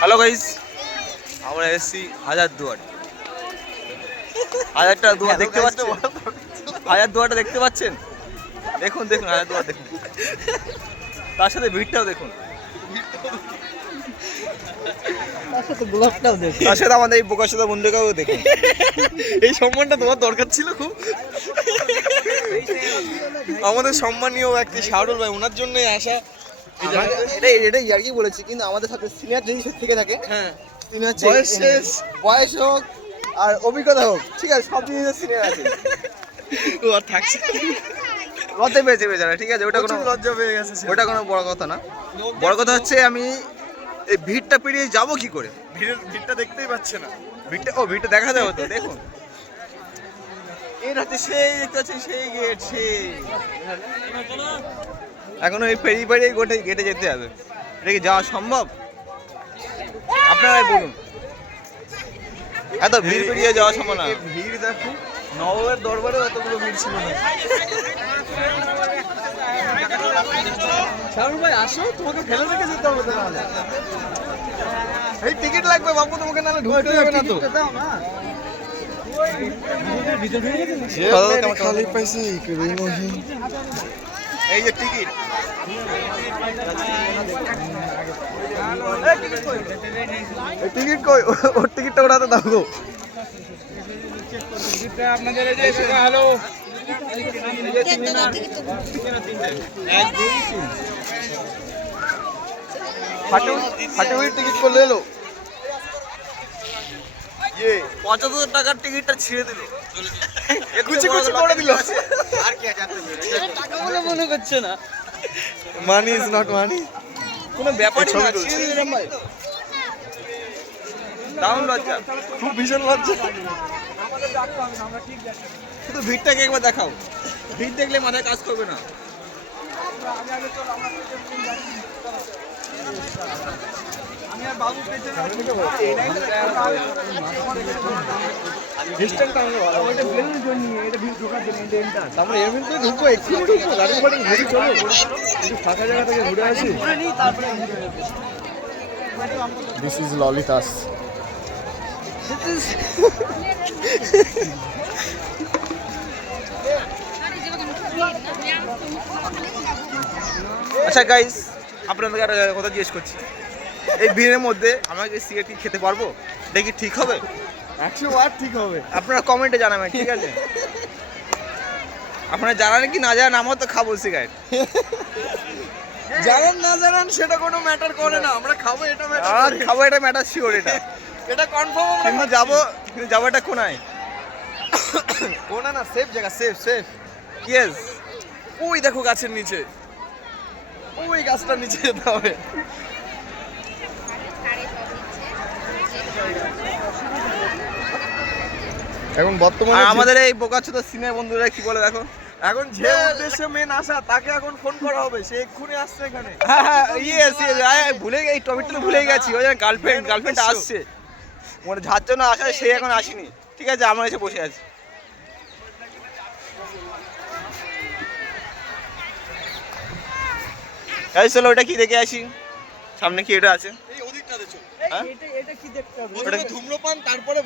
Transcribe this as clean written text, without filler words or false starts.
Hello guys, আমরা এসেছি হাজারদুয়ার। হাজারটা দুয়ার দেখতে পাচ্ছেন? হাজারদুয়ারটা দেখতে পাচ্ছেন? দেখুন দেখুন, হাজারদুয়ার দেখুন, তার সাথে ভিড়টাও দেখুন, তার সাথে আমাদের এই বোকাশোদা বন্ধুকেও দেখুন। এই সম্মানটা তোমার দরকার ছিল খুব। আমাদের সম্মানীয় ব্যক্তি শাহরুল ভাই, ওনার জন্যই আসা। এটাই আর কি বলেছি, কিন্তু আমাদের সাথে সিনিয়র যদি থেকে থাকে, হ্যাঁ, তিনি হচ্ছে বয়স হোক আর অভিজ্ঞতা হোক, ঠিক আছে, সব জিনিসের সিনিয়র আছে। ও আর থাকছে, লজ্জা পেয়েছে বেচারা, ঠিক আছে, ওটা কোনো লজ্জা পেয়ে গেছে। ওটা কোনো বড় কথা না। বড় কথা হচ্ছে আমি এই ভিড়টা পেরিয়ে যাবো কি করে? ভিড়টা দেখতেই পাচ্ছে না। ভিড়টা দেখা যাবে তো, দেখুন। এটা হচ্ছে সেই, দেখতে পাচ্ছেন সেই গেট, সেই এখনো এই ফেরি পেরিয়ে গেটে যেতে হবে। এটা কি যাওয়া সম্ভব? আপনারাই বলুন। এত ভিড় পেরিয়ে যাওয়া সম্ভব না। ভিড় দেখো, নবাবের দরবারে এতগুলো ভিড় ছিল না। শাহরুল ভাই আসো, তোমাকে ফেলে রেখে যেতে হবে তো। নাহলে এই টিকিট লাগবে বাবু, তোমাকে নাহলে ঢুকতে হবে না তো। খালি পাইছি এই যে টিকিট, টিকিট কই? ওর টিকিটটা ওর হাতে দাও গো। আপনাদের হ্যালো, হাটুইর টিকিট করলে এলো। 75 টাকার টিকিটটা ছিঁড়ে দিল, কুচি কুচি করে দিল। আর কি আছে? টাকা বলে মনে করছে না। মানি ইজ নট মানি। কোনো ব্যাপারই ছবি না, তুলছে। ছিঁড়ে দিলাম ভাই। দারুণ লজ্জা, খুব ভীষণ লজ্জা। শুধু ভিড়টাকে একবার দেখাও, ভিড় দেখলে মাথায় কাজ করবে না। আমরা এর মধ্যে ঢুকবো, এক্ষুনি ঢুকবো, গাড়ি ফাড়ি ঘুরে চলো, একটু ফাঁকা জায়গা থেকে ঘুরে আসি। This is Lalitha's. আচ্ছা গাইস, আপনাদের একটা কথা জিজ্ঞেস করছি, এই ভিড়ের মধ্যে আমরা কি সিগারেট কি খেতে পারবো? এটা কি ঠিক হবে? 100 ঠিক হবে। আপনারা কমেন্টে জানাবেন, ঠিক আছে? আপনারা জানান কি না জানান, আমরা তো খাবো সিগারেট। জানান না জানান সেটা কোনো ম্যাটার করে না, আমরা খাবো এটা ম্যাটার আর করে। খাবো, এটা ম্যাটার শিওর, এটা এটা কনফার্ম। কিন্তু যাবো এটা কোনায়, কোনা না, সেফ জায়গা, সেফ সেফ। ইয়েস। ওই দেখো গাছের নিচে, ওই গাছটার নিচে যেতে হবে। এখন বর্তমানে আমাদের এই বোকাচোদা সিনিয়র বন্ধুরা কি বলে দেখো। এখন যে উদ্দেশ্যে মেন আসা, তাকে এখন ফোন করা হবে, সে এক্ষুনি আসছে এখানে। হ্যাঁ, ইয়েস, ভুলে এই টপিকটা ভুলে গেছি। ওই গার্লফ্রেন্ড আসছে, মানে যার জন্য আসা সে এখন আসেনি, ঠিক আছে, আমরা এসে বসে আছি। এই চলো, ওটা কি দেখে আসি, সামনে কি এটা আছে? এই ওদিকটাতে চল। হ্যাঁ, এটা কি দেখতে হবে? ওটা ধূম্রপান, তারপরে